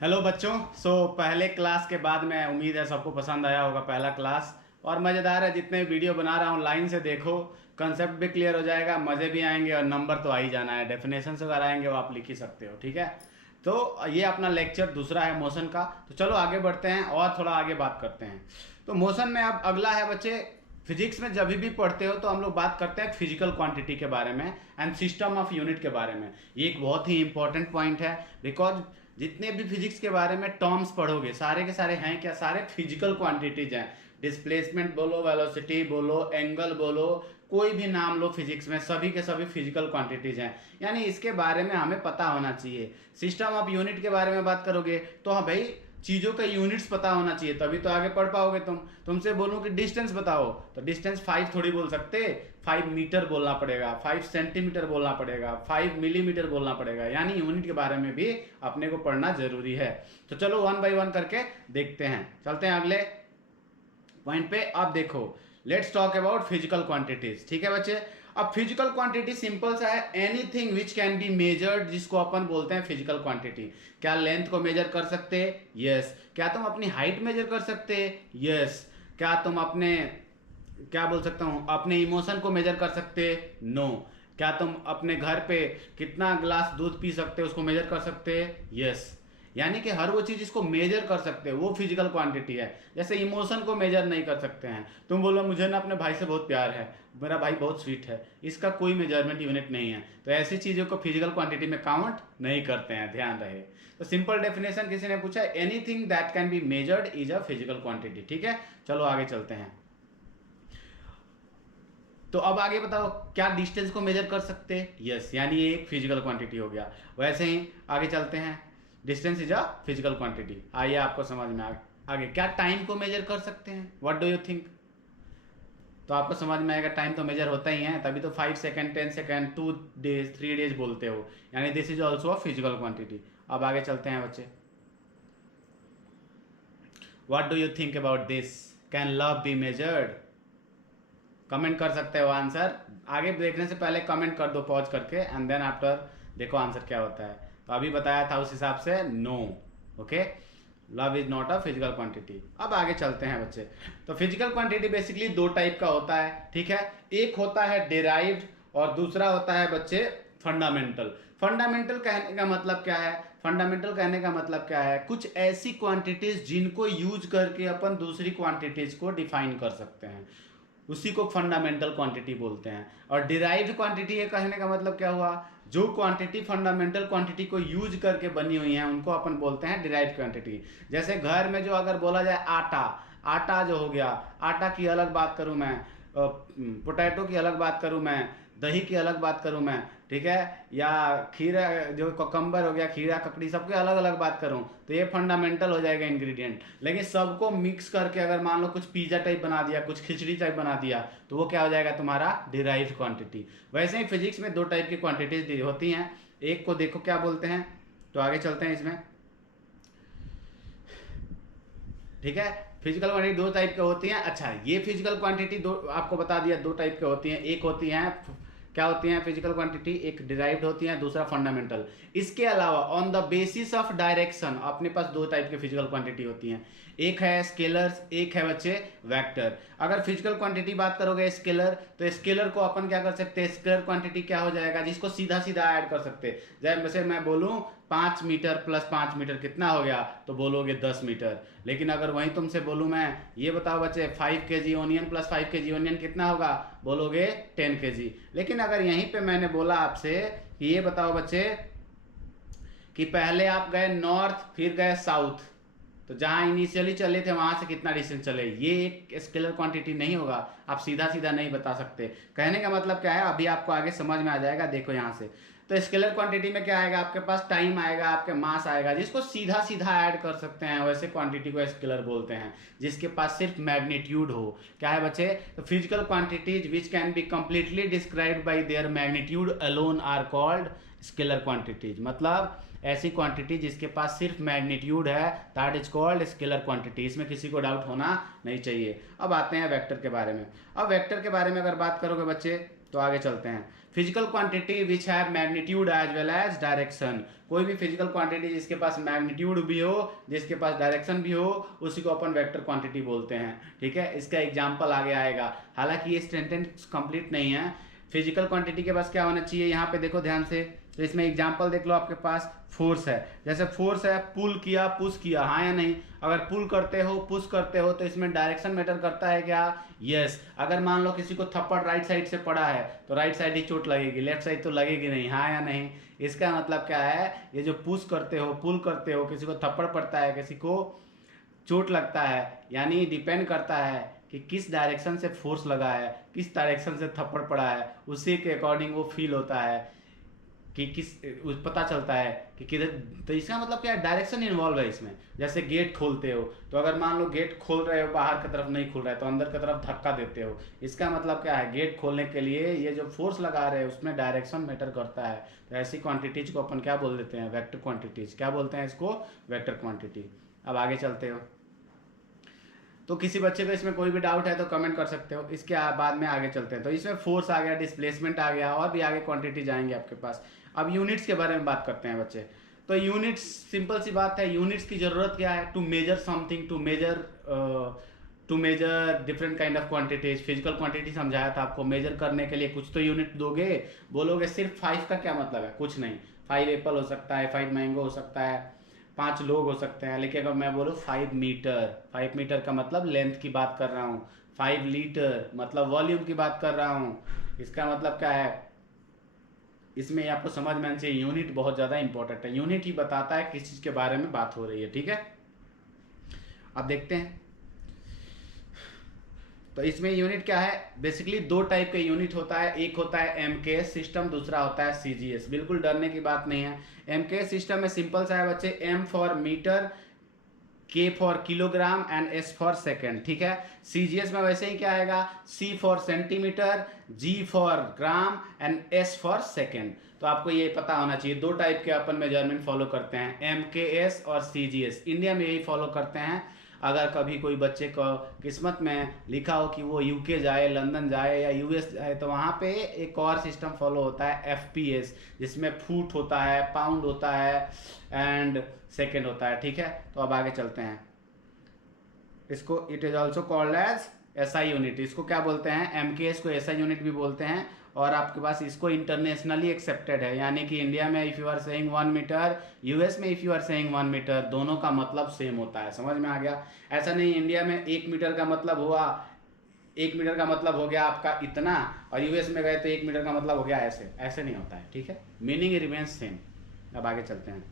Hello बच्चों। पहले class के बाद मैं उम्मीद है सबको पसंद आया होगा पहला क्लास। और मज़ेदार है, जितने वीडियो बना रहा हूँ लाइन से देखो, कंसेप्ट भी क्लियर हो जाएगा, मज़े भी आएंगे और नंबर तो आ ही जाना है। डेफिनेशन से अगर आएंगे वो आप लिख ही सकते हो, ठीक है। तो ये अपना लेक्चर दूसरा है मोशन का। तो चलो आगे बढ़ते हैं और थोड़ा आगे बात करते हैं। तो मोशन में अब अगला है बच्चे, फिजिक्स में जब भी पढ़ते हो तो हम लोग बात करते हैं फिजिकल क्वांटिटी के बारे में एंड सिस्टम ऑफ यूनिट के बारे में। ये एक बहुत ही इंपॉर्टेंट पॉइंट है, बिकॉज जितने भी फिजिक्स के बारे में टर्म्स पढ़ोगे सारे के सारे हैं क्या, सारे फिजिकल क्वांटिटीज हैं। डिस्प्लेसमेंट बोलो, वेलोसिटी बोलो, एंगल बोलो, कोई भी नाम लो फिजिक्स में, सभी के सभी फिजिकल क्वांटिटीज हैं। यानी इसके बारे में हमें पता होना चाहिए। सिस्टम ऑफ यूनिट के बारे में बात करोगे तो हाँ भाई, चीज़ों का यूनिट्स पता होना चाहिए, तभी तो आगे पढ़ पाओगे। तुमसे बोलूं कि डिस्टेंस बताओ तो डिस्टेंस 5 थोड़ी बोल सकते, 5 मीटर बोलना पड़ेगा, 5 सेंटीमीटर बोलना पड़ेगा, 5 मिलीमीटर बोलना पड़ेगा। यानी यूनिट के बारे में भी अपने को पढ़ना जरूरी है। तो चलो वन बाय वन करके देखते हैं, चलते हैं अगले पॉइंट पे। आप देखो, let's talk about physical quantities, ठीक है बच्चे। अब फिजिकल क्वांटिटी सिंपल सा है, anything which can be measured, जिसको अपन बोलते हैं फिजिकल क्वांटिटी। क्या लेंथ को मेजर कर सकते? यस। क्या तुम अपनी हाइट मेजर कर सकते? यस। क्या तुम अपने, क्या बोल सकता हूं, अपने इमोशन को मेजर कर सकते? नो। क्या तुम अपने घर पे कितना ग्लास दूध पी सकते उसको मेजर कर सकते? यस। यानी कि हर वो चीज इसको मेजर कर सकते हैं वो फिजिकल क्वांटिटी है। जैसे इमोशन को मेजर नहीं कर सकते हैं, तुम बोलो मुझे ना अपने भाई से बहुत प्यार है, मेरा भाई बहुत स्वीट है, इसका कोई मेजरमेंट यूनिट नहीं है। तो ऐसी चीजों को फिजिकल क्वांटिटी में काउंट नहीं करते हैं, ध्यान रहे। तो सिंपल डेफिनेशन किसी ने पूछा, anything that can be measured is a physical quantity, ठीक है। चलो आगे चलते हैं। तो अब आगे बताओ, क्या डिस्टेंस को मेजर कर सकते? यस, यानी ये एक फिजिकल क्वांटिटी हो गया। वैसे ही आगे चलते हैं, distance is a physical quantity. आइए आपको समझ में आगे क्या टाइम को मेजर कर सकते हैं? What do you think? तो आपको समझ में आएगा, टाइम तो मेजर होता ही है, तभी तो 5 सेकेंड, 10 सेकेंड, 2 डेज, 3 डेज बोलते हो। यानी this is also a physical quantity. अब आगे चलते हैं बच्चे, what do you think about this? Can love be measured? Comment कर सकते हो आंसर। आगे देखने से पहले कमेंट कर दो पॉज करके, एंड देन आफ्टर देखो आंसर क्या होता है। तो अभी बताया था उस हिसाब से no. Okay, love is not a physical quantity. अब आगे चलते हैं बच्चे। तो फिजिकल क्वांटिटी बेसिकली दो टाइप का होता है, ठीक है। एक होता है डिराइव्ड और दूसरा होता है बच्चे फंडामेंटल। फंडामेंटल कहने का मतलब क्या है? फंडामेंटल कहने का मतलब क्या है, कुछ ऐसी क्वांटिटीज जिनको यूज करके अपन दूसरी क्वांटिटीज को डिफाइन कर सकते हैं, उसी को फंडामेंटल क्वांटिटी बोलते हैं। और डिराइव्ड क्वांटिटी ये कहने का मतलब क्या हुआ, जो क्वांटिटी फंडामेंटल क्वांटिटी को यूज करके बनी हुई है उनको अपन बोलते हैं डिराइव्ड क्वांटिटी। जैसे घर में जो अगर बोला जाए आटा, आटा जो हो गया, आटा की अलग बात करूं मैं, पोटैटो की अलग बात करूं मैं, दही की अलग बात करूं मैं, ठीक है, या खीरा जो कोकम्बर हो गया, खीरा ककड़ी, सबके अलग अलग बात करूं, तो ये फंडामेंटल हो जाएगा इंग्रेडिएंट। लेकिन सबको मिक्स करके अगर मान लो कुछ पिज्जा टाइप बना दिया, कुछ खिचड़ी टाइप बना दिया, तो वो क्या हो जाएगा तुम्हारा डिराइव्ड क्वांटिटी। वैसे ही फिजिक्स में दो टाइप की क्वांटिटीज होती हैं, एक को देखो क्या बोलते हैं। तो आगे चलते हैं इसमें, ठीक है। फिजिकल क्वांटिटी दो टाइप के होती हैं। अच्छा, ये फिजिकल क्वांटिटी दो आपको बता दिया, दो टाइप के होती हैं। एक होती हैं, क्या होती हैं फिजिकल क्वांटिटी, एक डिराइव्ड होती है, दूसरा फंडामेंटल। इसके अलावा on the basis of direction अपने पास दो टाइप की फिजिकल क्वांटिटी होती हैं। एक है स्केलर्स, एक है बच्चे वेक्टर। अगर फिजिकल क्वांटिटी बात करोगे स्केलर, तो स्केलर को अपन क्या कर सकते हैं, स्केलर क्वांटिटी क्या हो जाएगा, जिसको सीधा सीधा ऐड कर सकते हैं। जैसे मैं बोलूं 5 मीटर प्लस 5 मीटर कितना हो गया, तो बोलोगे 10 मीटर। लेकिन अगर वहीं तुमसे बोलूं मैं, ये बताओ बच्चे 5 kg onion plus 5 kg onion कितना होगा, बोलोगे 10 kg। लेकिन अगर यहीं पे मैंने बोला आपसे कि ये बताओ बच्चे कि पहले आप गए नॉर्थ फिर गए साउथ, तो जहां इनिशियली चले थे वहां से कितना डिस्टेंस चले, ये एक स्केलर क्वांटिटी नहीं होगा। आप सीधा सीधा नहीं बता सकते। कहने का मतलब क्या है, अभी आपको आगे समझ में आ जाएगा। देखो यहां से, तो स्केलर क्वांटिटी में क्या आएगा, आपके पास टाइम आएगा, आपके मास आएगा, जिसको सीधा सीधा ऐड कर सकते हैं, वैसे क्वांटिटी को स्केलर बोलते हैं। जिसके पास सिर्फ मैग्नीट्यूड हो, क्या है बच्चे, तो physical quantities which can be completely described by their magnitude alone are called scalar quantities. मतलब ऐसी क्वांटिटी जिसके पास सिर्फ मैग्नीट्यूड है, that is called scalar quantity. इसमें किसी को डाउट होना नहीं चाहिए। अब आते हैं वेक्टर के बारे में। अब वेक्टर के बारे में अगर बात करोगे बच्चे, तो आगे चलते हैं। Physical quantity which have magnitude as well as direction, कोई भी फिजिकल क्वांटिटी जिसके पास मैग्नीट्यूड भी हो, जिसके पास डायरेक्शन भी हो, उसी को अपन वेक्टर क्वांटिटी बोलते हैं। ठीक है, इसका एग्जाम्पल आगे आएगा। हालांकि ये सेंटेंस कंप्लीट नहीं है। फिजिकल क्वांटिटी के पास क्या होना चाहिए, यहाँ पे देखो ध्यान से, तो इसमें एग्जाम्पल देख लो, आपके पास फोर्स है, जैसे फोर्स है, पुल किया पुश किया, हाँ या नहीं। अगर पुल करते हो पुश करते हो तो इसमें डायरेक्शन मैटर करता है क्या, यस। अगर मान लो किसी को थप्पड़ राइट साइड से पड़ा है तो राइट साइड ही चोट लगेगी, लेफ्ट साइड तो लगेगी नहीं, हाँ या नहीं। इसका मतलब क्या है, ये जो पुश करते हो पुल करते हो, किसी को थप्पड़ पड़ता है, किसी को चोट लगता है, यानी डिपेंड करता है कि किस डायरेक्शन से फोर्स लगा है, किस डायरेक्शन से थप्पड़ पड़ा है, उसी के अकॉर्डिंग वो फील होता है कि पता चलता है कि किधर। तो इसका मतलब क्या है, डायरेक्शन इन्वॉल्व है इसमें। जैसे गेट खोलते हो तो अगर मान लो गेट खोल रहे हो, बाहर की तरफ नहीं खुल रहा है तो अंदर की तरफ धक्का देते हो, इसका मतलब क्या है, गेट खोलने के लिए ये जो फोर्स लगा रहे हैं उसमें डायरेक्शन मैटर करता है। तो ऐसी क्वांटिटीज को अपन क्या बोल देते हैं, वेक्टर क्वांटिटीज। क्या बोलते हैं इसको, वेक्टर क्वांटिटी। अब आगे चलते हो, तो किसी बच्चे को इसमें कोई भी डाउट है तो कमेंट कर सकते हो। इसके बाद में आगे चलते हैं। तो इसमें फोर्स आ गया, डिस्प्लेसमेंट आ गया, और भी आगे क्वांटिटी जाएंगे आपके पास। अब यूनिट्स के बारे में बात करते हैं बच्चे। तो यूनिट्स, सिंपल सी बात है, यूनिट्स की जरूरत क्या है, to measure something, to measure different kind of quantities. Physical quantity समझाया था आपको, मेजर करने के लिए कुछ तो यूनिट दोगे। बोलोगे सिर्फ 5 का क्या मतलब है, कुछ नहीं, 5 एप्पल हो सकता है, 5 मैंगो हो सकता है, 5 लोग हो सकते हैं। लेकिन अगर मैं बोलूँ 5 मीटर, 5 मीटर का मतलब लेंथ की बात कर रहा हूँ, 5 लीटर मतलब वॉल्यूम की बात कर रहा हूँ। इसका मतलब क्या है, इसमें आपको समझ में आना चाहिए, यूनिट बहुत ज़्यादा इंपॉर्टेंट है। यूनिट ही बताता है किस चीज़ के बारे में बात हो रही है। ठीक है, अब देखते हैं। तो इसमें यूनिट क्या है, बेसिकली 2 टाइप के यूनिट होता है। एक होता है एमकेएस सिस्टम, दूसरा होता है सीजीएस। बिल्कुल डरने की बात नहीं है। एमकेएस सिस्टम में सिंपल सा है बच्चे, M for metre, K for kilogram and S for second. ठीक है, सीजीएस में वैसे ही क्या आएगा, C for centimetre, G for gram and S for second. तो आपको ये पता होना चाहिए, 2 टाइप के अपन मेजरमेंट फॉलो करते हैं, एमकेएस और सीजीएस। इंडिया में यही फॉलो करते हैं। अगर कभी कोई बच्चे को किस्मत में लिखा हो कि वो यूके जाए, लंदन जाए या यूएस जाए, तो वहाँ पे एक और सिस्टम फॉलो होता है, एफपीएस, जिसमें फुट होता है, पाउंड होता है एंड सेकेंड होता है। ठीक है, तो अब आगे चलते हैं। इसको it is also called as SI unit. इसको क्या बोलते हैं, एमकेएस को एसआई यूनिट भी बोलते हैं। और आपके पास इसको इंटरनेशनली एक्सेप्टेड है, यानी कि इंडिया में if you are saying 1 metre, US में if you are saying 1 metre, दोनों का मतलब सेम होता है। समझ में आ गया। ऐसा नहीं इंडिया में 1 मीटर का मतलब हुआ, 1 मीटर का मतलब हो गया आपका इतना, और यूएस में गए तो 1 मीटर का मतलब हो गया ऐसे, ऐसे नहीं होता है। ठीक है, मीनिंग रिमेन्स सेम। अब आगे चलते हैं।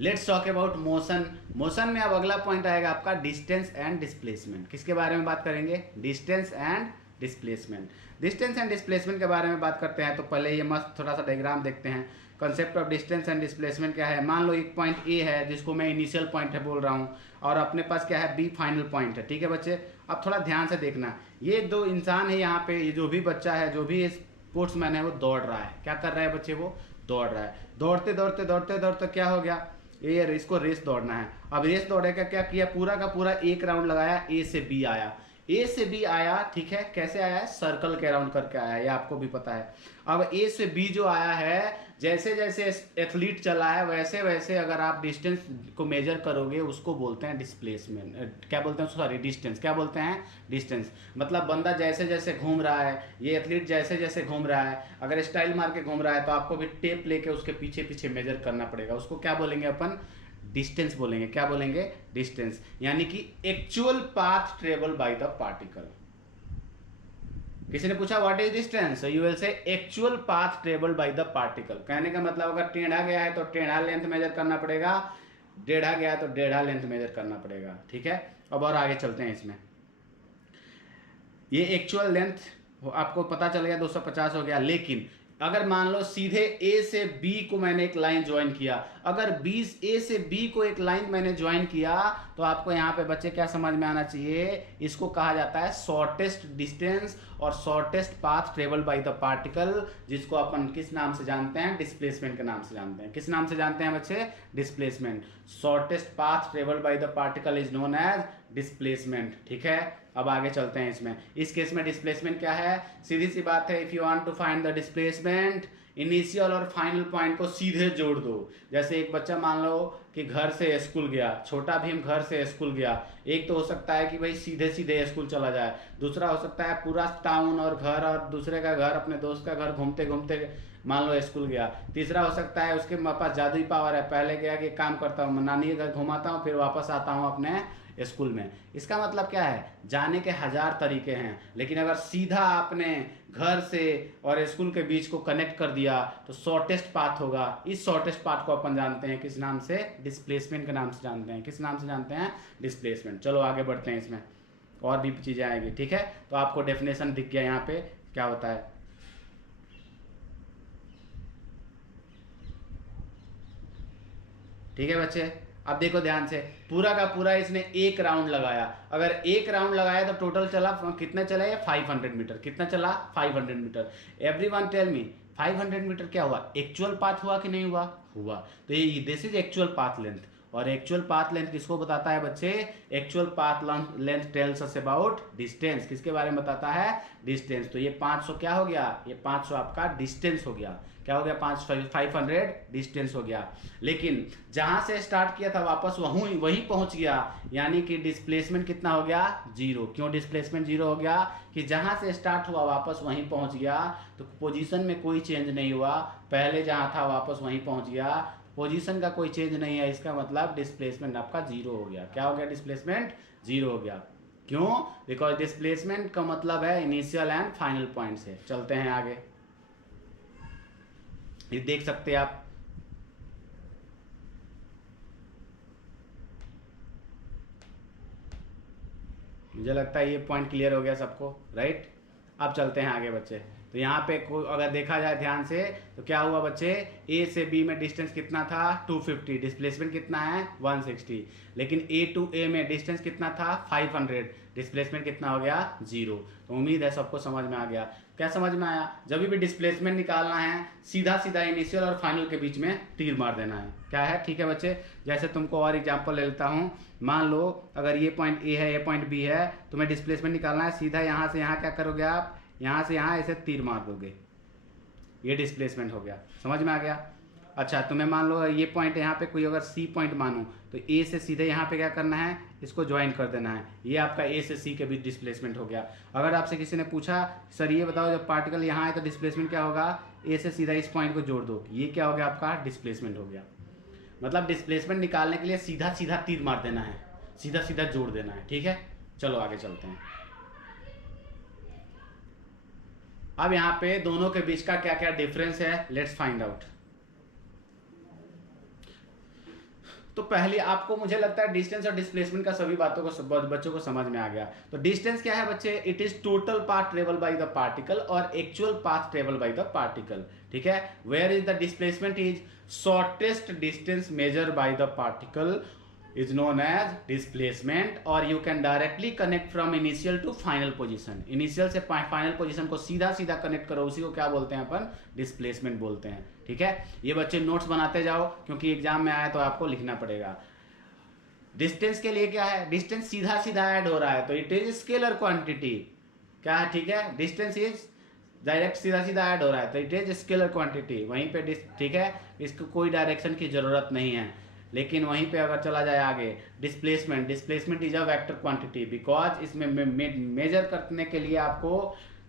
Let's talk about motion. Motion में अब अगला पॉइंट आएगा आपका डिस्टेंस एंड डिस्प्लेसमेंट। किसके बारे में बात करेंगे, distance and displacement. Distance and displacement के बारे में बात करते हैं तो पहले ये मस्त थोड़ा सा डायग्राम देखते हैं। Concept of distance and displacement क्या है, मान लो एक पॉइंट ए है जिसको मैं इनिशियल पॉइंट है बोल रहा हूँ, और अपने पास क्या है, बी फाइनल पॉइंट है। ठीक है बच्चे, अब थोड़ा ध्यान से देखना, ये 2 इंसान है यहाँ पे, ये जो भी बच्चा है, जो भी स्पोर्ट्समैन है, वो दौड़ रहा है। क्या कर रहा है बच्चे, वो दौड़ रहा है। दौड़ते दौड़ते दौड़ते दौड़ते क्या हो गया, ये इसको रेस दौड़ना है। अब रेस दौड़े का क्या किया, पूरा का पूरा 1 राउंड लगाया, ए से बी आया, ए से बी आया। ठीक है, कैसे आया है, सर्कल के राउंड करके आया, ये आपको भी पता है। अब ए से बी जो आया है, जैसे जैसे एथलीट चला है वैसे वैसे अगर आप डिस्टेंस को मेजर करोगे, उसको बोलते हैं डिस्प्लेसमेंट। क्या बोलते हैं, सॉरी डिस्टेंस। क्या बोलते हैं, डिस्टेंस। मतलब बंदा जैसे जैसे घूम रहा है, ये एथलीट जैसे जैसे घूम रहा है, अगर स्टाइल मार के घूम रहा है तो आपको भी टेप लेके उसके पीछे पीछे मेजर करना पड़ेगा। उसको क्या बोलेंगे अपन, डिस्टेंस बोलेंगे। क्या बोलेंगे, डिस्टेंस, यानी कि actual path travel by the particle. किसी ने पूछा what is distance, you will say actual path travelled by the particle. कहने का मतलब अगर टेढ़ा गया है तो टेढ़ा लेंथ मेजर करना पड़ेगा, टेढ़ा गया है तो टेढ़ा लेंथ मेजर करना पड़ेगा। ठीक है, अब और आगे चलते हैं। इसमें ये एक्चुअल लेंथ आपको पता चल गया, 250 हो गया। लेकिन अगर मान लो सीधे ए से बी को मैंने एक लाइन ज्वाइन किया, अगर ए से बी को एक लाइन मैंने ज्वाइन किया, तो आपको यहाँ पे बच्चे क्या समझ में आना चाहिए, इसको कहा जाता है शॉर्टेस्ट डिस्टेंस और shortest path travelled by the particle, जिसको अपन किस नाम से जानते हैं, डिस्प्लेसमेंट के नाम से जानते हैं। किस नाम से जानते हैं बच्चे, displacement. Shortest path travelled by the particle is known as displacement. ठीक है, अब आगे चलते हैं इसमें। इस केस में डिस्प्लेसमेंट क्या है, सीधी सी बात है, if you want to find the displacement, initial और फाइनल पॉइंट को सीधे जोड़ दो। जैसे एक बच्चा मान लो कि घर से स्कूल गया, छोटा भीम घर से स्कूल गया, एक तो हो सकता है कि भाई सीधे सीधे स्कूल चला जाए, दूसरा हो सकता है पूरा टाउन और घर और दूसरे का घर अपने दोस्त का घर घूमते घूमते मान लो स्कूल गया, तीसरा हो सकता है उसके पास जादुई पावर है, पहले गया कि काम करता हूँ नानी के घर घुमाता हूँ फिर वापस आता हूँ अपने स्कूल में। इसका मतलब क्या है, जाने के 1000 तरीके हैं, लेकिन अगर सीधा आपने घर से और स्कूल के बीच को कनेक्ट कर दिया तो शॉर्टेस्ट पाथ होगा। इस शॉर्टेस्ट पाथ को अपन जानते हैं किस नाम से, डिस्प्लेसमेंट के नाम से जानते हैं। किस नाम से जानते हैं, डिस्प्लेसमेंट। चलो आगे बढ़ते हैं, इसमें और भी चीज़ें आएंगी, ठीक है। तो आपको डेफिनेशन दिख गया यहाँ पे क्या होता है। ठीक है बच्चे, अब देखो ध्यान से, पूरा का पूरा इसने एक राउंड लगाया। अगर एक राउंड लगाया तो टोटल चला कितना चला, ये 500 मीटर। कितना चला, 500 metre. Everyone tell me 500 metre क्या हुआ, एक्चुअल पाथ हुआ कि नहीं हुआ, हुआ। तो ये this is actual path length. और एक्चुअल पाथ लेंथ किसको बताता है बच्चे, actual path length tells us about distance. किसके बारे में बताता है, डिस्टेंस। तो ये 500 क्या हो गया, ये 500 आपका डिस्टेंस हो गया। क्या हो गया, 500 डिस्टेंस हो गया। लेकिन जहां से स्टार्ट किया था वापस वहीं पहुंच गया, यानी कि डिस्प्लेसमेंट कितना हो गया, 0। क्यों डिस्प्लेसमेंट 0 हो गया, कि जहां से स्टार्ट हुआ वापस वहीं पहुंच गया, तो पोजीशन में कोई चेंज नहीं हुआ, पहले जहां था वापस वहीं पहुंच गया, पोजीशन का कोई चेंज नहीं है। इसका मतलब डिस्प्लेसमेंट आपका 0 हो गया। क्या हो गया, डिस्प्लेसमेंट 0 हो गया। क्यों, बिकॉज डिस्प्लेसमेंट का मतलब है इनिशियल एंड फाइनल पॉइंट से। चलते हैं आगे, ये देख सकते हैं आप, मुझे लगता है ये पॉइंट क्लियर हो गया सबको, राइट। अब चलते हैं आगे बच्चे। तो यहाँ पे अगर देखा जाए ध्यान से तो क्या हुआ बच्चे, ए से बी में डिस्टेंस कितना था, 250, डिस्प्लेसमेंट कितना है, 160। लेकिन ए टू ए में डिस्टेंस कितना था, 500, डिस्प्लेसमेंट कितना हो गया, 0। तो उम्मीद है सबको समझ में आ गया। क्या समझ में आया, जब भी डिस्प्लेसमेंट निकालना है सीधा सीधा इनिशियल और फाइनल के बीच में तीर मार देना है। क्या है, ठीक है बच्चे। जैसे तुमको और एग्जांपल ले लेता हूँ, मान लो अगर ये पॉइंट ए है, ये पॉइंट बी है, तुम्हें डिस्प्लेसमेंट निकालना है, सीधा यहाँ से यहाँ क्या करोगे आप, यहाँ से यहाँ ऐसे तीर मार दोगे, ये डिस्प्लेसमेंट हो गया। समझ में आ गया। अच्छा, तुम्हें मान लो ये पॉइंट यहाँ पे कोई अगर सी पॉइंट मानो, तो ए से सीधे यहाँ पे क्या करना है, इसको ज्वाइन कर देना है। ये आपका ए से सी के बीच डिस्प्लेसमेंट हो गया। अगर आपसे किसी ने पूछा सर ये बताओ जब पार्टिकल यहाँ आए तो डिस्प्लेसमेंट क्या होगा, ए से सीधा इस पॉइंट को जोड़ दो, ये क्या हो गया आपका, डिस्प्लेसमेंट हो गया। मतलब डिस्प्लेसमेंट निकालने के लिए सीधा सीधा तीर मार देना है, सीधा सीधा जोड़ देना है, ठीक है। चलो आगे चलते हैं। अब यहाँ पे दोनों के बीच का क्या क्या डिफरेंस है, लेट्स फाइंड आउट। तो पहले आपको मुझे लगता है डिस्टेंस और डिस्प्लेसमेंट का सभी बातों को बच्चों को समझ में आ गया। तो डिस्टेंस क्या है बच्चे, it is total path travel by the particle और actual path travel by the particle, ठीक है। Where is the displacement is shortest distance measure by the particle is known as displacement, और you can directly connect from initial to final position। initial से final position को सीधा सीधा connect करो, उसी को क्या बोलते हैं अपन, डिस्प्लेसमेंट बोलते हैं, ठीक है। ये बच्चे नोट्स बनाते जाओ क्योंकि एग्जाम में आए तो आपको लिखना पड़ेगा। डिस्टेंस के लिए क्या है, डिस्टेंस सीधा सीधा ऐड हो रहा है तो इट इज स्केलर क्वांटिटी। क्या है, ठीक है, डिस्टेंस इज डायरेक्ट सीधा सीधा ऐड हो रहा है तो इट इज स्केलर क्वांटिटी, वहीं पे, ठीक है, इसको कोई डायरेक्शन की जरूरत नहीं है। लेकिन वहीं पे अगर चला जाए आगे, displacement is a vector quantity, because इसमें मेजर करने के लिए आपको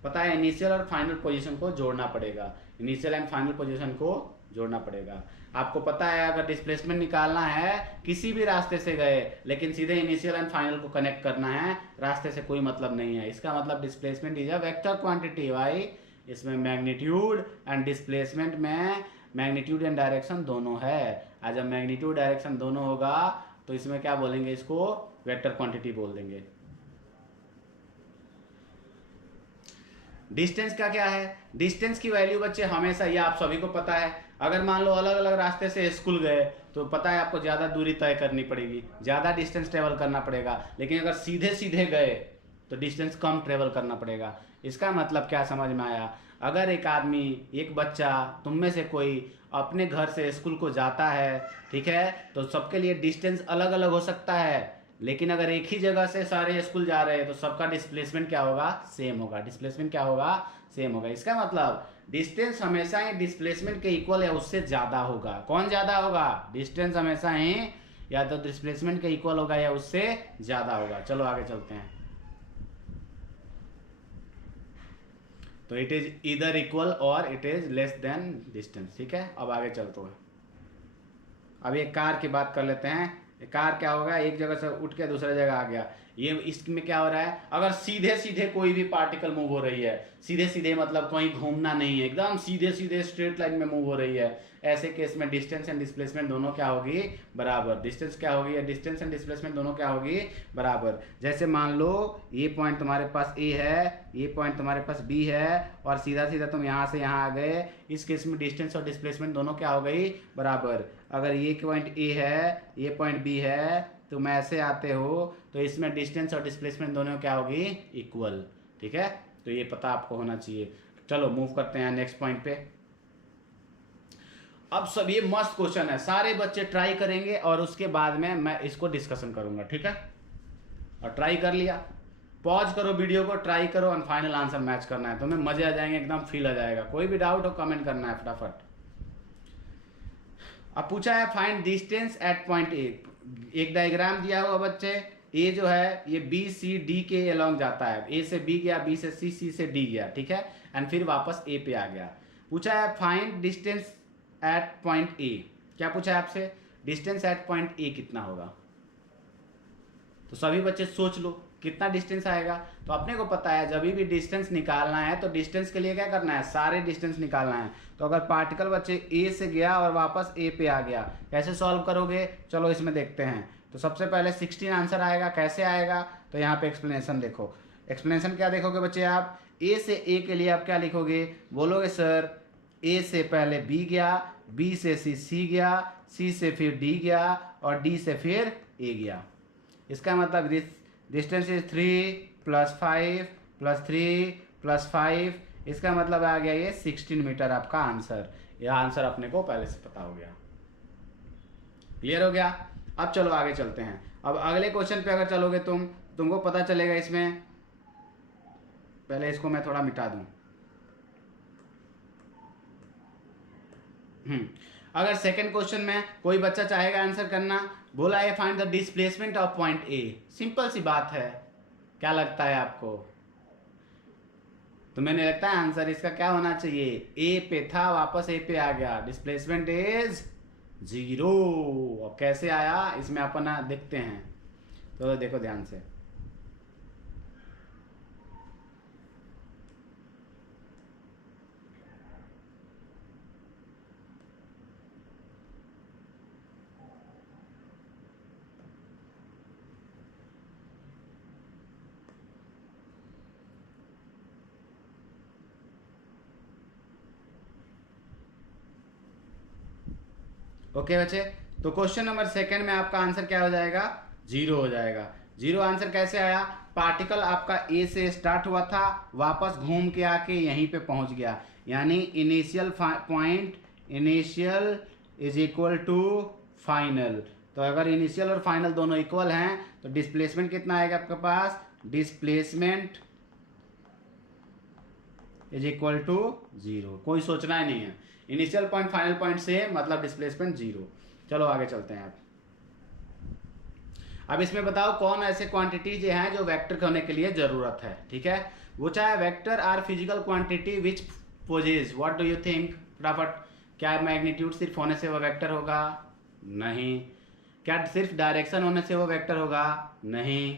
पता है इनिशियल और फाइनल पोजीशन को जोड़ना पड़ेगा, इनिशियल एंड फाइनल पोजीशन को जोड़ना पड़ेगा। आपको पता है अगर डिस्प्लेसमेंट निकालना है किसी भी रास्ते से गए लेकिन सीधे इनिशियल एंड फाइनल को कनेक्ट करना है, रास्ते से कोई मतलब नहीं है। इसका मतलब displacement is a vector quantity भाई। इसमें मैग्नीट्यूड एंड डिस्प्लेसमेंट में मैग्नीट्यूड एंड डायरेक्शन दोनों है। आज जब मैग्नीट्यूड डायरेक्शन दोनों होगा तो इसमें क्या बोलेंगे, इसको वेक्टर क्वांटिटी बोल देंगे। डिस्टेंस का क्या है, डिस्टेंस की वैल्यू बच्चे हमेशा, ये आप सभी को पता है, अगर मान लो अलग अलग रास्ते से स्कूल गए तो पता है आपको ज़्यादा दूरी तय करनी पड़ेगी, ज़्यादा डिस्टेंस ट्रेवल करना पड़ेगा। लेकिन अगर सीधे सीधे गए तो डिस्टेंस कम ट्रेवल करना पड़ेगा। इसका मतलब क्या समझ में आया, अगर एक आदमी, एक बच्चा, तुम में से कोई अपने घर से स्कूल को जाता है, ठीक है, तो सबके लिए डिस्टेंस अलग अलग हो सकता है। लेकिन अगर एक ही जगह से सारे स्कूल जा रहे हैं तो सबका डिस्प्लेसमेंट क्या होगा, सेम होगा। डिस्प्लेसमेंट क्या होगा, सेम होगा। इसका मतलब डिस्टेंस हमेशा ही डिस्प्लेसमेंट के इक्वल या उससे ज़्यादा होगा। कौन ज़्यादा होगा, डिस्टेंस हमेशा ही या तो डिस्प्लेसमेंट के इक्वल होगा या उससे ज़्यादा होगा। चलो आगे चलते हैं। तो इट इज इधर इक्वल और it is less than distance. ठीक है, अब आगे चलते हैं। अब एक कार की बात कर लेते हैं। कार क्या होगा, एक जगह से उठ के दूसरे जगह आ गया। ये इसमें क्या हो रहा है, अगर सीधे सीधे कोई भी पार्टिकल मूव हो रही है, सीधे सीधे मतलब कहीं घूमना नहीं है, एकदम सीधे सीधे स्ट्रेट लाइन में मूव हो रही है, ऐसे केस में डिस्टेंस एंड डिस्प्लेसमेंट दोनों क्या होगी, बराबर। डिस्टेंस क्या होगी, डिस्टेंस एंड डिस्प्लेसमेंट दोनों क्या होगी, बराबर। जैसे मान लो ये पॉइंट तुम्हारे पास ए है, ये पॉइंट तुम्हारे पास बी है, और सीधा सीधा तुम यहाँ से यहाँ आ गए। इस केस में डिस्टेंस और डिस्प्लेसमेंट दोनों क्या हो गई, बराबर। अगर ये पॉइंट ए है, ये पॉइंट बी है, तुम ऐसे आते हो तो इसमें डिस्टेंस और डिस्प्लेसमेंट दोनों क्या होगी, इक्वल। ठीक है, तो ये पता आपको होना चाहिए। चलो मूव करते हैं नेक्स्ट पॉइंट पे। अब सब ये मस्त क्वेश्चन है, सारे बच्चे ट्राई करेंगे और उसके बाद में मैं इसको डिस्कशन करूंगा। ठीक है, और ट्राई कर लिया, पॉज करो वीडियो को, ट्राई करो और फाइनल आंसर मैच करना है। तुम्हें मजे आ जाएंगे, एकदम फील आ जाएगा। कोई भी डाउट हो कमेंट करना है फटाफट। अब पूछा है find distance at point A. एक डायग्राम दिया हुआ बच्चे, ए जो है ये बी सी डी के अलोंग जाता है। ए से बी गया, बी से सी, सी से डी गया। ठीक है, एंड फिर वापस ए पे आ गया। पूछा है find distance at point A. क्या पूछा है आपसे, डिस्टेंस एट पॉइंट ए कितना होगा। तो सभी बच्चे सोच लो कितना डिस्टेंस आएगा। तो अपने को पता है जब भी डिस्टेंस निकालना है तो डिस्टेंस के लिए क्या करना है, सारे डिस्टेंस निकालना है। तो अगर पार्टिकल बच्चे ए से गया और वापस ए पे आ गया, कैसे सॉल्व करोगे, चलो इसमें देखते हैं। तो सबसे पहले 16 आंसर आएगा। कैसे आएगा, तो यहाँ पे एक्सप्लेनेशन देखो। एक्सप्लेनेशन क्या देखोगे बच्चे आप, ए से ए के लिए आप क्या लिखोगे, बोलोगे सर ए से पहले बी गया, बी से सी गया, सी से फिर डी गया और डी से फिर ए गया। इसका मतलब डिस्टेंस इज 3 + 5 + 3 + 5। इसका मतलब आ गया ये 16 मीटर आपका आंसर। यह आंसर अपने को पहले से पता हो गया। क्लियर हो गया। अब चलो आगे चलते हैं। अब अगले क्वेश्चन पे अगर चलोगे तुमको पता चलेगा इसमें। पहले इसको मैं थोड़ा मिटा दूं। अगर सेकंड क्वेश्चन में कोई बच्चा चाहेगा आंसर करना, बोला है find the displacement of point A. Simple सी बात है, क्या लगता है आपको, तो मैंने लगता है आंसर इसका क्या होना चाहिए, ए पे था वापस ए पे आ गया, डिस्प्लेसमेंट इज 0। अब कैसे आया इसमें अपन देखते हैं। तो देखो ध्यान से, ओके बच्चे। तो क्वेश्चन नंबर सेकंड में आपका आंसर क्या हो जाएगा, 0 हो जाएगा। 0 आंसर कैसे आया, पार्टिकल आपका ए से स्टार्ट हुआ था, वापस घूम के आके यहीं पे पहुंच गया। यानी initial point, initial is equal to final. तो अगर इनिशियल और फाइनल दोनों इक्वल हैं तो डिस्प्लेसमेंट कितना आएगा आपके पास, डिस्प्लेसमेंट इज इक्वल टू 0। कोई सोचना ही नहीं है, इनिशियल पॉइंट फाइनल पॉइंट से मतलब डिस्प्लेसमेंट 0। चलो आगे चलते हैं। अब इसमें बताओ कौन ऐसे क्वांटिटीज हैं जो वेक्टर होने के लिए जरूरत है। ठीक है, वो चाहे vector are physical quantity which possess, what do you think, फटाफट। क्या मैग्नीट्यूड सिर्फ होने से वो वेक्टर होगा, नहीं। क्या सिर्फ डायरेक्शन होने से वो वेक्टर होगा, नहीं।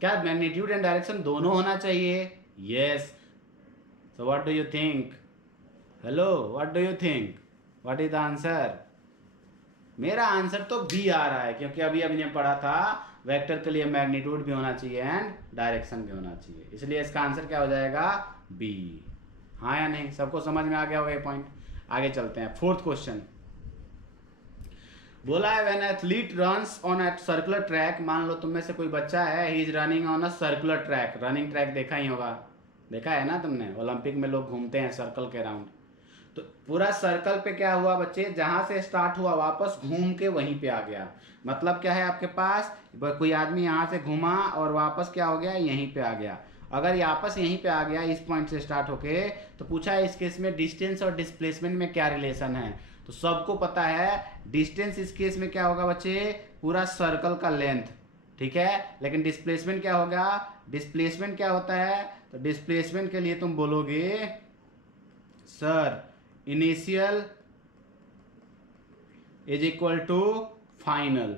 क्या मैग्नीट्यूड एंड डायरेक्शन दोनों होना चाहिए, yes. So what do you think, hello what do you think, what is the answer. मेरा आंसर तो बी आ रहा है, क्योंकि अभी ने पढ़ा था वेक्टर के लिए मैग्नीट्यूड भी होना चाहिए एंड डायरेक्शन भी होना चाहिए, इसलिए इसका आंसर क्या हो जाएगा, बी। हाँ या नहीं, सबको समझ में आ गया होगा ये पॉइंट। आगे चलते हैं। फोर्थ क्वेश्चन बोला है when athlete runs on a circular track. मान लो तुम में से कोई बच्चा है, he is running on a circular track. Running track देखा ही होगा, देखा है ना तुमने, ओलंपिक में लोग घूमते हैं सर्कल के राउंड। तो तो पूरा सर्कल पे क्या हुआ बच्चे, जहां से स्टार्ट हुआ वापस घूम के वहीं पे आ गया। मतलब क्या है आपके पास, कोई आदमी यहाँ से घूमा और वापस क्या हो गया, यहीं पे आ गया। अगर ये वापस यहीं पे आ गया इस पॉइंट से स्टार्ट होके, तो पूछा है इस केस में डिस्टेंस और डिस्प्लेसमेंट में क्या रिलेशन है। तो सबको पता है डिस्टेंस इस केस में क्या होगा बच्चे, पूरा सर्कल का लेंथ, ठीक है। लेकिन डिस्प्लेसमेंट क्या होगा, डिस्प्लेसमेंट क्या होता है, तो डिस्प्लेसमेंट के लिए तुम बोलोगे sir initial is equal to final.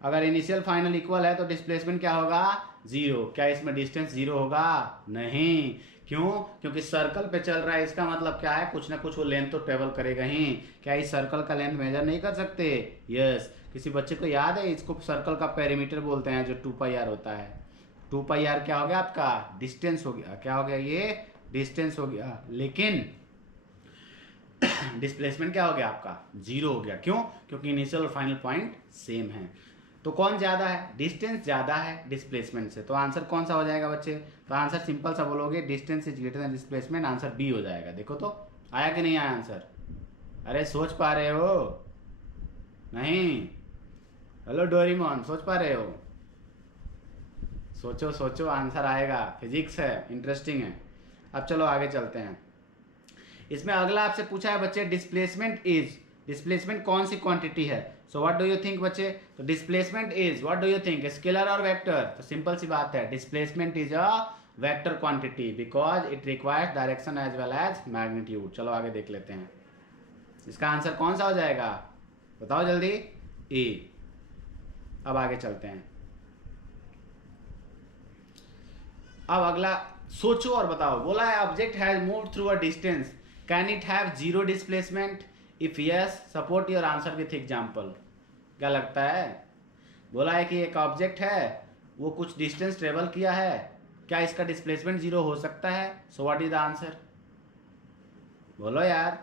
अगर इनिशियल फाइनल इक्वल है तो डिस्प्लेसमेंट क्या होगा, जीरो। क्या इसमें डिस्टेंस जीरो होगा, नहीं। क्यों, क्योंकि सर्कल पे चल रहा है, इसका मतलब क्या है, कुछ ना कुछ वो लेंथ तो ट्रेवल करेगा ही। क्या इस सर्कल का लेंथ मेजर नहीं कर सकते, यस। किसी बच्चे को याद है, इसको सर्कल का पेरीमीटर बोलते हैं, जो 2πr होता है। 2πr क्या हो गया आपका, डिस्टेंस हो गया। क्या हो गया, ये डिस्टेंस हो गया। लेकिन डिस्प्लेसमेंट क्या हो गया आपका, जीरो हो गया। क्यों, क्योंकि इनिशियल और फाइनल पॉइंट सेम है। तो कौन ज्यादा है, डिस्टेंस ज्यादा है डिस्प्लेसमेंट से। तो आंसर कौन सा हो जाएगा बच्चे, तो आंसर सिंपल सा बोलोगे, distance is greater than displacement, answer B हो जाएगा। देखो तो आया कि नहीं आया आंसर, अरे सोच पा रहे हो, नहीं, हेलो डोरीमोन, सोच पा रहे हो, सोचो सोचो, आंसर आएगा। फिजिक्स है, इंटरेस्टिंग है। अब चलो आगे चलते हैं। इसमें अगला आपसे पूछा है बच्चे, डिस्प्लेसमेंट इज, डिस्प्लेसमेंट कौन सी क्वांटिटी है। So what do you think बच्चे, तो displacement is, what do you think, scalar और वेक्टर। तो सिंपल सी बात है, displacement is a vector quantity because it requires direction as well as magnitude. चलो आगे देख लेते हैं, इसका आंसर कौन सा हो जाएगा, बताओ जल्दी, ए। अब आगे चलते हैं। अब अगला सोचो और बताओ, बोला है object has moved through a distance, can it have zero displacement, if yes support your answer with example. क्या लगता है, बोला है कि एक ऑब्जेक्ट है, वो कुछ डिस्टेंस ट्रेवल किया है, क्या इसका डिस्प्लेसमेंट जीरो हो सकता है। So what is the answer, बोलो यार,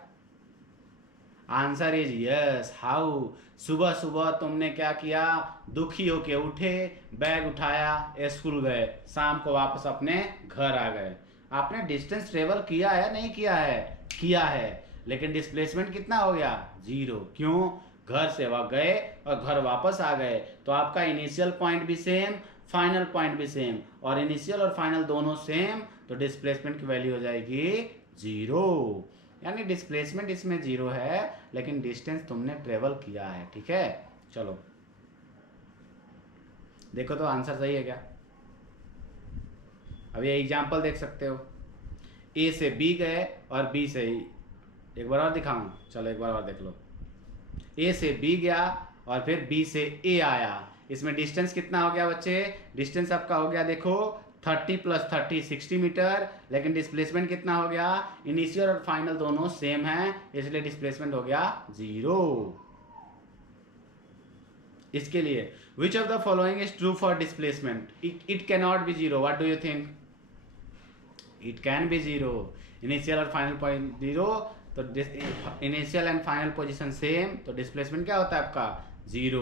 आंसर इज यस। हाउ, सुबह सुबह तुमने क्या किया, दुखी होके उठे, बैग उठाया, स्कूल गए, शाम को वापस अपने घर आ गए। आपने डिस्टेंस ट्रेवल किया है, नहीं किया है, किया है, लेकिन डिस्प्लेसमेंट कितना हो गया, जीरो। क्यों, घर से वह गए और घर वापस आ गए। तो आपका इनिशियल पॉइंट भी सेम, फाइनल पॉइंट भी सेम, और इनिशियल और फाइनल दोनों सेम, तो डिस्प्लेसमेंट की वैल्यू हो जाएगी जीरो। यानी डिस्प्लेसमेंट इसमें जीरो है, लेकिन डिस्टेंस तुमने ट्रेवल किया है, ठीक है। चलो देखो तो आंसर सही है क्या। अब ये एग्जांपल देख सकते हो, ए से बी गए और बी से ही, एक बार और दिखाऊं, चलो एक बार और देख लो। ए से बी गया और फिर बी से ए आया, इसमें डिस्टेंस कितना हो गया बच्चे, डिस्टेंस आपका हो गया देखो 30 + 30 60 मीटर, लेकिन डिस्प्लेसमेंट कितना हो गया, इनिशियल और फाइनल दोनों सेम है, इसलिए डिस्प्लेसमेंट हो गया जीरो। इसके लिए which of the following is true for displacement, it can not be zero, what do you think, it can be zero. Initial और फाइनल पॉइंट जीरो, तो initial and final position same, तो displacement क्या होता है आपका, zero.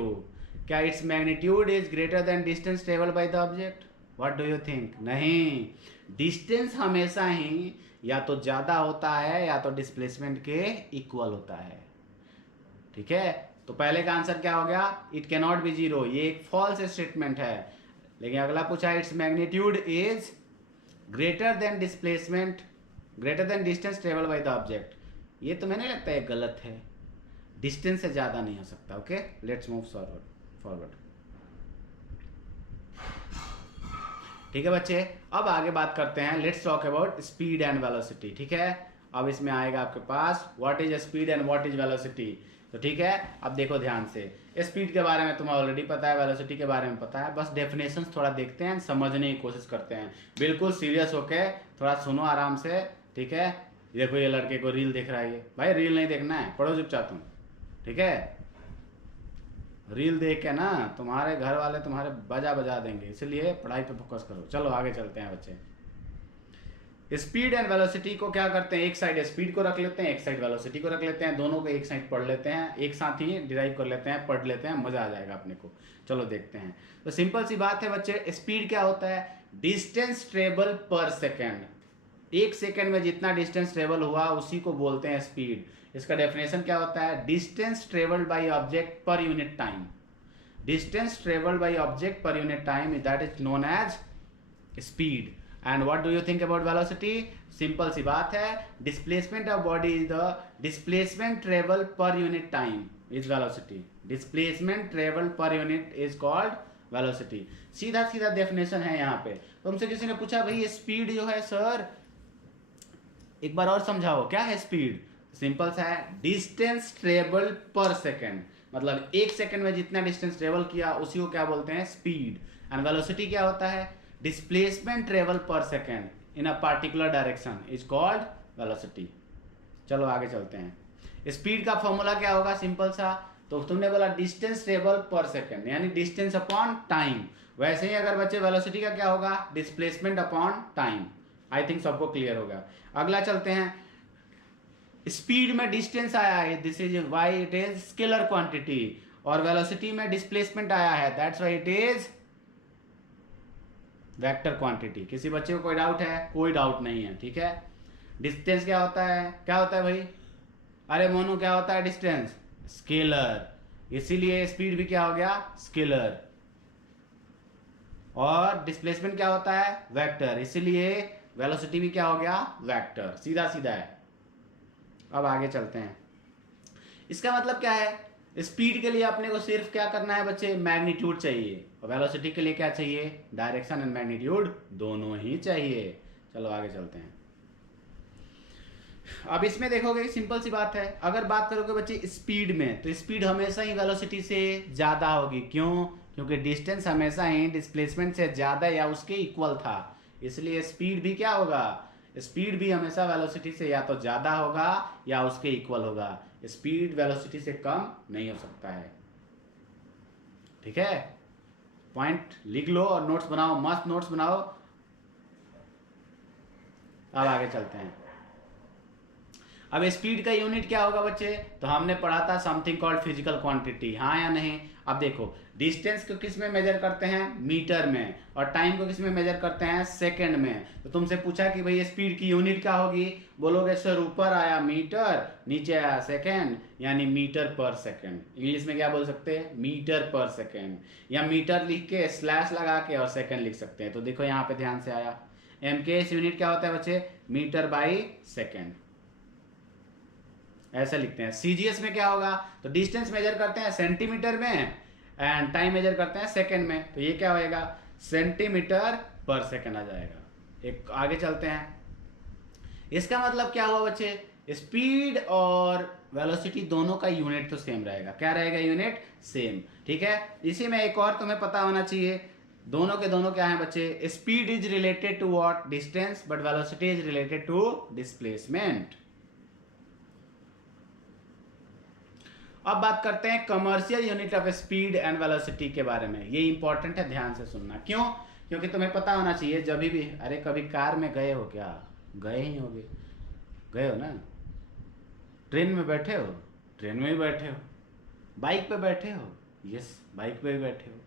क्या its magnitude is greater then distance travelled by the object, what do you think, नहीं, distance हमेशा ही या तो ज्यादा होता है या तो डिस्प्लेसमेंट के इक्वल होता है, ठीक है। तो पहले का आंसर क्या हो गया, it can not be zero, ये एक फॉल्स स्टेटमेंट है। लेकिन अगला पूछा its magnitude is greater than displacement, greater than distance travel by the object, ये तो मैंने लगता है गलत है, डिस्टेंस से ज्यादा नहीं हो सकता। Okay, let's move forward. ठीक है बच्चे, अब आगे बात करते हैं, let's talk about speed and velocity, ठीक है। अब इसमें आएगा आपके पास what is speed and what is velocity. तो ठीक है, अब देखो ध्यान से, स्पीड के बारे में तुम्हें ऑलरेडी पता है, वेलोसिटी के बारे में पता है, बस डेफिनेशंस थोड़ा देखते हैं, समझने की कोशिश करते हैं। बिल्कुल सीरियस होके थोड़ा सुनो आराम से, ठीक है। देखो ये लड़के को रील देख रहा है, ये भाई रील नहीं देखना है, पढ़ो चुपचाप तुम, ठीक है। रील देख के ना तुम्हारे घर वाले तुम्हारे बजा देंगे, इसलिए पढ़ाई पे फोकस करो। चलो आगे चलते हैं बच्चे। स्पीड एंड वेलोसिटी को क्या करते हैं, एक साइड स्पीड को रख लेते हैं, एक साइड वेलोसिटी को रख लेते हैं, दोनों को एक साइड पढ़ लेते हैं, एक साथ ही डिराइव कर लेते हैं, पढ़ लेते हैं, मजा आ जाएगा अपने को। चलो देखते हैं। तो सिंपल सी बात है बच्चे, स्पीड क्या होता है, डिस्टेंस ट्रेवल पर सेकेंड, 1 सेकेंड में जितना डिस्टेंस ट्रेवल हुआ उसी को बोलते हैं स्पीड। इसका डेफिनेशन क्या होता है? Distance travelled by object per unit time. Distance travelled by object per unit time that is known as speed. And what do you think about velocity? Simple सी बात है, displacement of body is the displacement travel per unit time is velocity. Displacement travel per unit is called velocity. सीधा सीधा definition है यहाँ पे। तुमसे किसी ने पूछा भाई स्पीड जो है सर, एक बार और समझाओ क्या है स्पीड? सिंपल सा है, डिस्टेंस ट्रेवल पर सेकेंड। मतलब 1 सेकेंड में जितना डिस्टेंस ट्रेवल किया उसी को क्या बोलते हैं? स्पीड। एंड वेलोसिटी क्या होता है? डिस्प्लेसमेंट ट्रेवल पर second in a particular direction is called velocity. चलो आगे चलते हैं। स्पीड का फॉर्मूला क्या होगा? सिंपल सा, तो तुमने बोला डिस्टेंस ट्रेवल पर सेकेंड यानी डिस्टेंस अपॉन टाइम। वैसे ही अगर बच्चे वेलोसिटी का क्या होगा? Displacement upon time. I think सबको क्लियर होगा। अगला चलते हैं। स्पीड में डिस्टेंस आया है, this is why it is scalar quantity, और वेलोसिटी में डिस्प्लेसमेंट आया है, that's why it is vector quantity. किसी बच्चे को कोई डाउट है? कोई डाउट नहीं है, ठीक है। डिस्टेंस क्या होता है? क्या होता है भाई? अरे मोनू क्या होता है डिस्टेंस? स्केलर। इसीलिए स्पीड भी क्या हो गया? स्केलर। और डिस्प्लेसमेंट क्या होता है? वेक्टर। इसीलिए वेलोसिटी भी क्या हो गया? वेक्टर। सीधा सीधा है। अब आगे चलते हैं। इसका मतलब क्या है? स्पीड के लिए अपने को सिर्फ क्या करना है बच्चे? मैग्नीट्यूड चाहिए। और वेलोसिटी के लिए क्या चाहिए? डायरेक्शन एंड मैग्नीट्यूड दोनों ही चाहिए। चलो आगे चलते हैं। अब इसमें देखोगे सिंपल सी बात है, अगर बात करोगे बच्चे स्पीड में, तो स्पीड हमेशा ही वेलोसिटी से ज्यादा होगी। क्यों? क्योंकि डिस्टेंस हमेशा ही डिस्प्लेसमेंट से ज्यादा या उसके इक्वल था, इसलिए स्पीड भी क्या होगा? स्पीड भी हमेशा वेलोसिटी से या तो ज्यादा होगा या उसके इक्वल होगा। स्पीड वेलोसिटी से कम नहीं हो सकता है, ठीक है। पॉइंट लिख लो और नोट्स बनाओ, मस्त नोट्स बनाओ। अब आगे चलते हैं। अब स्पीड का यूनिट क्या होगा बच्चे? तो हमने पढ़ा था समथिंग कॉल्ड फिजिकल क्वांटिटी, हाँ या नहीं? अब देखो, डिस्टेंस को किस में मेजर करते हैं? मीटर में। और टाइम को किस में मेजर करते हैं? सेकंड में। तो तुमसे पूछा कि भाई स्पीड की यूनिट क्या होगी? बोलोगे सर ऊपर आया मीटर, नीचे आया सेकंड, यानी मीटर पर सेकंड। इंग्लिश में क्या बोल सकते हैं? मीटर पर सेकंड। या मीटर लिख के स्लैश लगा के और सेकंड लिख सकते हैं। तो देखो यहाँ पे ध्यान से आया, एमकेएस यूनिट क्या होता है बच्चे? मीटर बाई सेकेंड, ऐसा लिखते हैं। सीजीएस में क्या होगा? तो डिस्टेंस मेजर करते हैं सेंटीमीटर में एंड टाइम मेजर करते हैं सेकंड में, तो ये क्या होएगा? सेंटीमीटर पर सेकंड आ जाएगा। एक आगे चलते हैं। इसका मतलब क्या हुआ बच्चे? स्पीड और वेलोसिटी दोनों का यूनिट तो सेम रहेगा। क्या रहेगा? यूनिट सेम, ठीक है। इसी में एक और तुम्हें पता होना चाहिए, दोनों के दोनों क्या है बच्चे? Speed is related to what? Distance, but velocity is related to displacement. अब बात करते हैं commercial unit of speed and velocity के बारे में। ये इंपॉर्टेंट है, ध्यान से सुनना। क्यों? क्योंकि तुम्हें पता होना चाहिए जब भी, अरे कभी कार में गए हो क्या? गए ही होगे, गए हो ना। ट्रेन में बैठे हो, ट्रेन में भी बैठे हो। बाइक पे बैठे हो, यस बाइक पे भी बैठे हो।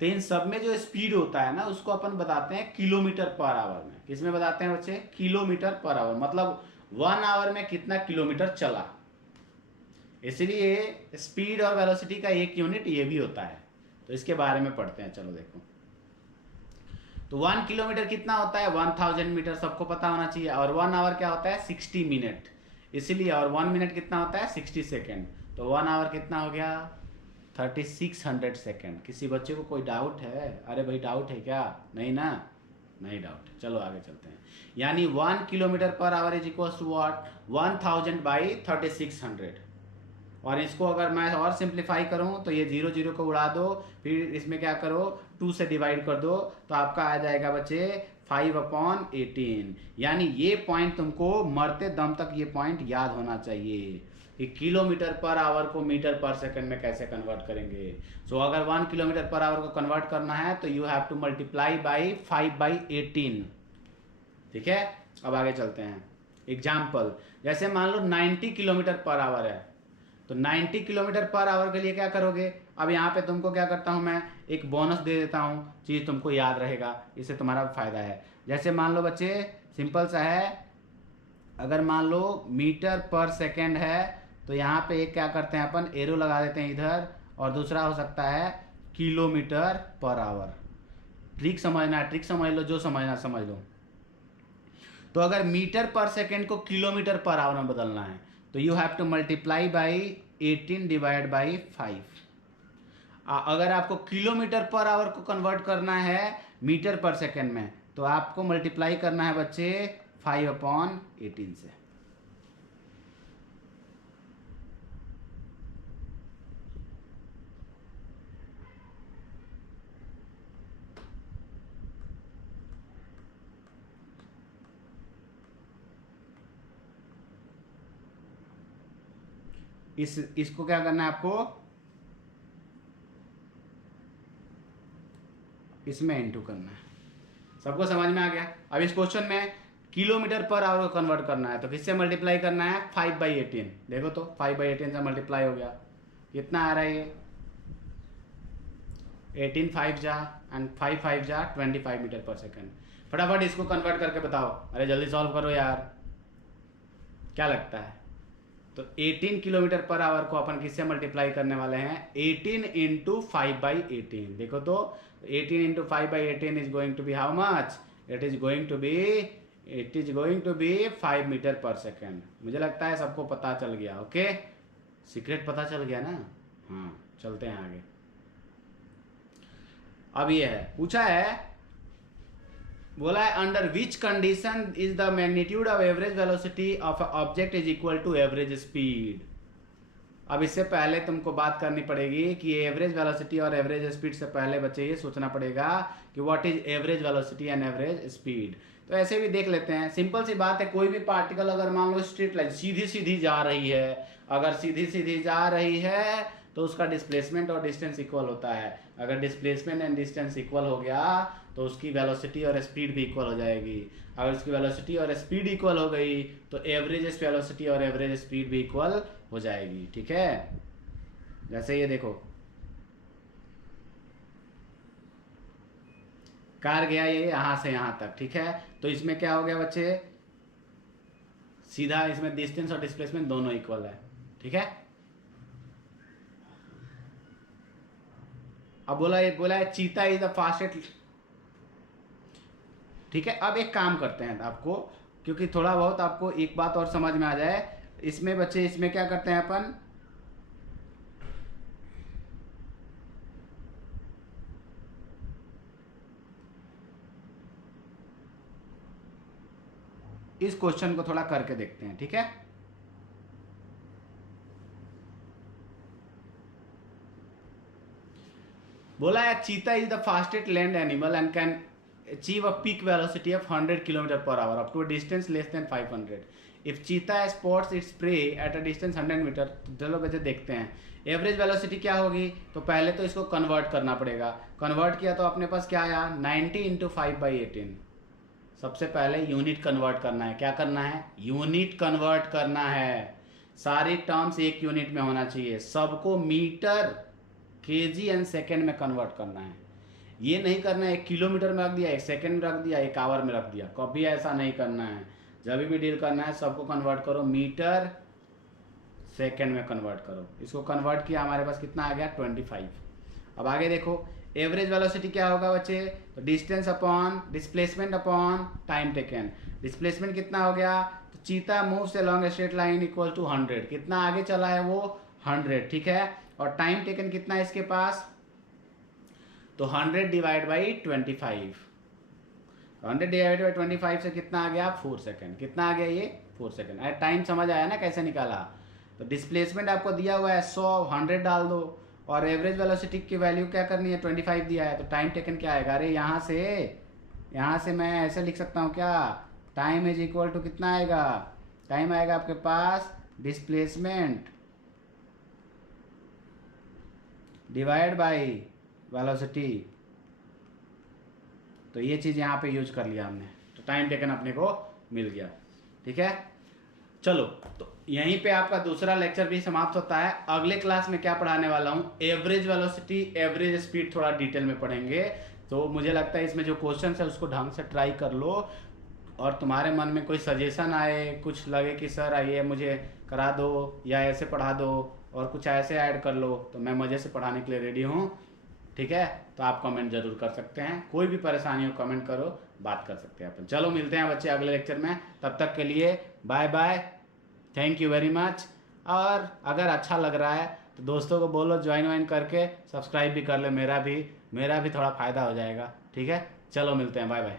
तो इन सब में जो स्पीड होता है ना, उसको अपन बताते हैं किलोमीटर पर आवर में। किस में बताते हैं बच्चे? Kilometre per our. मतलब 1 आवर में कितना किलोमीटर चला। इसलिए स्पीड और वेलोसिटी का एक यूनिट ये भी होता है, तो इसके बारे में पढ़ते हैं। चलो देखो, तो 1 किलोमीटर कितना होता है? 1000 मीटर, सबको पता होना चाहिए। और 1 आवर क्या होता है? 60 मिनट। इसीलिए, और 1 मिनट कितना होता है? 60 सेकेंड। तो 1 आवर कितना हो गया? 3600 सेकेंड। किसी बच्चे को कोई डाउट है? अरे भाई डाउट है क्या? नहीं ना, नहीं डाउट है। चलो आगे चलते हैं। यानी 1 kilometre per hour is equal to what? 1000 by 3600। और इसको अगर मैं और सिंप्लीफाई करूं तो ये 0 0 को उड़ा दो, फिर इसमें क्या करो? 2 से डिवाइड कर दो, तो आपका आ जाएगा बच्चे 5/18। यानी ये पॉइंट तुमको मरते दम तक ये पॉइंट याद होना चाहिए कि किलोमीटर पर आवर को मीटर पर सेकंड में कैसे कन्वर्ट करेंगे। सो अगर 1 किलोमीटर पर आवर को कन्वर्ट करना है तो you have to multiply by 5/18, ठीक है। अब आगे चलते हैं। एग्जाम्पल, जैसे मान लो 90 किलोमीटर पर आवर है, तो 90 किलोमीटर पर आवर के लिए क्या करोगे? अब यहाँ पे तुमको क्या करता हूँ मैं, एक बोनस दे देता हूँ, चीज़ तुमको याद रहेगा, इससे तुम्हारा फायदा है। जैसे मान लो बच्चे सिंपल सा है। अगर मान लो मीटर पर सेकेंड है तो यहाँ पे एक क्या करते हैं अपन, एरो लगा देते हैं इधर, और दूसरा हो सकता है किलोमीटर पर आवर। ट्रिक समझना है, ट्रिक समझ लो, जो समझना समझ लो। तो अगर मीटर पर सेकेंड को किलोमीटर पर आवर में बदलना है तो you have to multiply by 18 divide by 5। अगर आपको किलोमीटर पर आवर को कन्वर्ट करना है मीटर पर सेकेंड में तो आपको मल्टीप्लाई करना है बच्चे 5/18 से। इसको क्या करना है आपको, इसमें इनटू करना है। सबको समझ में आ गया? अब इस क्वेश्चन में किलोमीटर पर आवर को कन्वर्ट करना है तो किससे मल्टीप्लाई करना है, 5/18। देखो तो 5/18 से मल्टीप्लाई हो गया, कितना आ रहा है ये, 18 5 जा एंड 5 5 जा 25 मीटर पर सेकेंड। फटाफट इसको कन्वर्ट करके बताओ, अरे जल्दी सॉल्व करो यार, क्या लगता है? तो 18 किलोमीटर पर आवर को अपन किससे मल्टीप्लाई करने वाले हैं, 18 इंटू 5/18। देखो तो 18 into 5/18 is going to be how much, it is going to be 5 metre per second. मुझे लगता है सबको पता चल गया। ओके, सीक्रेट पता चल गया ना? हाँ, चलते हैं आगे। अब ये है, पूछा है, बोला है under which condition is the magnitude of average velocity of object is equal to average speed. अब इससे पहले तुमको बात करनी पड़ेगी कि एवरेज वेलोसिटी और एवरेज स्पीड से पहले बच्चे ये सोचना पड़ेगा कि what is average velocity and average speed. तो ऐसे भी देख लेते हैं, सिंपल सी बात है, कोई भी पार्टिकल अगर मान लो स्ट्रेट लाइन सीधी सीधी जा रही है, अगर सीधी सीधी जा रही है तो उसका डिस्प्लेसमेंट और डिस्टेंस इक्वल होता है। अगर डिस्प्लेसमेंट एंड डिस्टेंस इक्वल हो गया तो उसकी वेलोसिटी और स्पीड भी इक्वल हो जाएगी। अगर उसकी वेलोसिटी और स्पीड इक्वल हो गई तो एवरेज वेलोसिटी और एवरेज स्पीड भी इक्वल हो जाएगी। ठीक है, जैसे ये देखो, कार गया ये यहां से यहां तक, ठीक है, तो इसमें क्या हो गया बच्चे, सीधा इसमें डिस्टेंस और डिस्प्लेसमेंट दोनों इक्वल है। ठीक है, अब बोला है चीता इज द फास्टेस्ट। ठीक है, अब एक काम करते हैं आपको, क्योंकि थोड़ा बहुत आपको एक बात और समझ में आ जाए इसमें बच्चे, इसमें क्या करते हैं अपन, इस क्वेश्चन को थोड़ा करके देखते हैं। ठीक है, बोला है चीता is the fastest land animal and can achieve a peak velocity of 100 km per hour up to a distance less than 500. If cheetah spots its prey at a distance 100 meter, तो चलो बच्चे देखते हैं एवरेज वेलोसिटी क्या होगी। तो पहले तो इसको कन्वर्ट करना पड़ेगा, कन्वर्ट किया तो अपने पास क्या आया, 90 इंटू 5/18। सबसे पहले यूनिट कन्वर्ट करना है, क्या करना है, यूनिट कन्वर्ट करना है। सारी टर्म्स एक यूनिट में होना चाहिए, सबको मीटर, केजी एंड सेकेंड में कन्वर्ट करना है। ये नहीं करना है 1 किलोमीटर में रख दिया, 1 सेकेंड में रख दिया, 1 आवर में रख दिया, कभी ऐसा नहीं करना है। जब भी डील करना है सबको कन्वर्ट करो, मीटर सेकेंड में कन्वर्ट करो। इसको कन्वर्ट किया, हमारे पास कितना आ गया, 25। अब आगे देखो, एवरेज वेलोसिटी क्या होगा बच्चे, तो distance upon displacement upon time taken. Displacement कितना हो गया, तो cheetah moves along straight line equal to 100, कितना आगे चला है वो 100। ठीक है, और टाइम टेकन कितना है इसके पास, तो 100 डिवाइड बाई 25, 100 डिवाइड बाई 25 से कितना आ गया, 4 सेकेंड। कितना आ गया ये, 4 सेकेंड। अरे टाइम समझ आया ना कैसे निकाला। तो डिस्प्लेसमेंट आपको दिया हुआ है 100, 100 डाल दो, और एवरेज वेलोसिटी की वैल्यू क्या करनी है, 25 दिया है, तो टाइम टेकन क्या आएगा, अरे यहाँ से मैं ऐसे लिख सकता हूँ क्या, टाइम इज इक्वल टू कितना आएगा, टाइम आएगा आपके पास डिस्प्लेसमेंट डिवाइड बाई वेलोसिटी। तो ये चीज़ यहाँ पे यूज कर लिया हमने, तो टाइम टेकन अपने को मिल गया। ठीक है, चलो तो यहीं पे आपका दूसरा लेक्चर भी समाप्त होता है। अगले क्लास में क्या पढ़ाने वाला हूँ, एवरेज वेलोसिटी, एवरेज स्पीड थोड़ा डिटेल में पढ़ेंगे। तो मुझे लगता है इसमें जो क्वेश्चन है उसको ढंग से ट्राई कर लो, और तुम्हारे मन में कोई सजेशन आए, कुछ लगे कि सर ये मुझे करा दो या ऐसे पढ़ा दो और कुछ ऐसे ऐड कर लो, तो मैं मज़े से पढ़ाने के लिए रेडी हूँ। ठीक है, तो आप कमेंट जरूर कर सकते हैं, कोई भी परेशानी हो कमेंट करो, बात कर सकते हैं अपन। चलो मिलते हैं बच्चे अगले लेक्चर में, तब तक के लिए bye bye, thank you very much. और अगर अच्छा लग रहा है तो दोस्तों को बोलो ज्वाइन वाइन करके सब्सक्राइब भी कर ले, मेरा भी थोड़ा फ़ायदा हो जाएगा। ठीक है, चलो मिलते हैं, बाय बाय।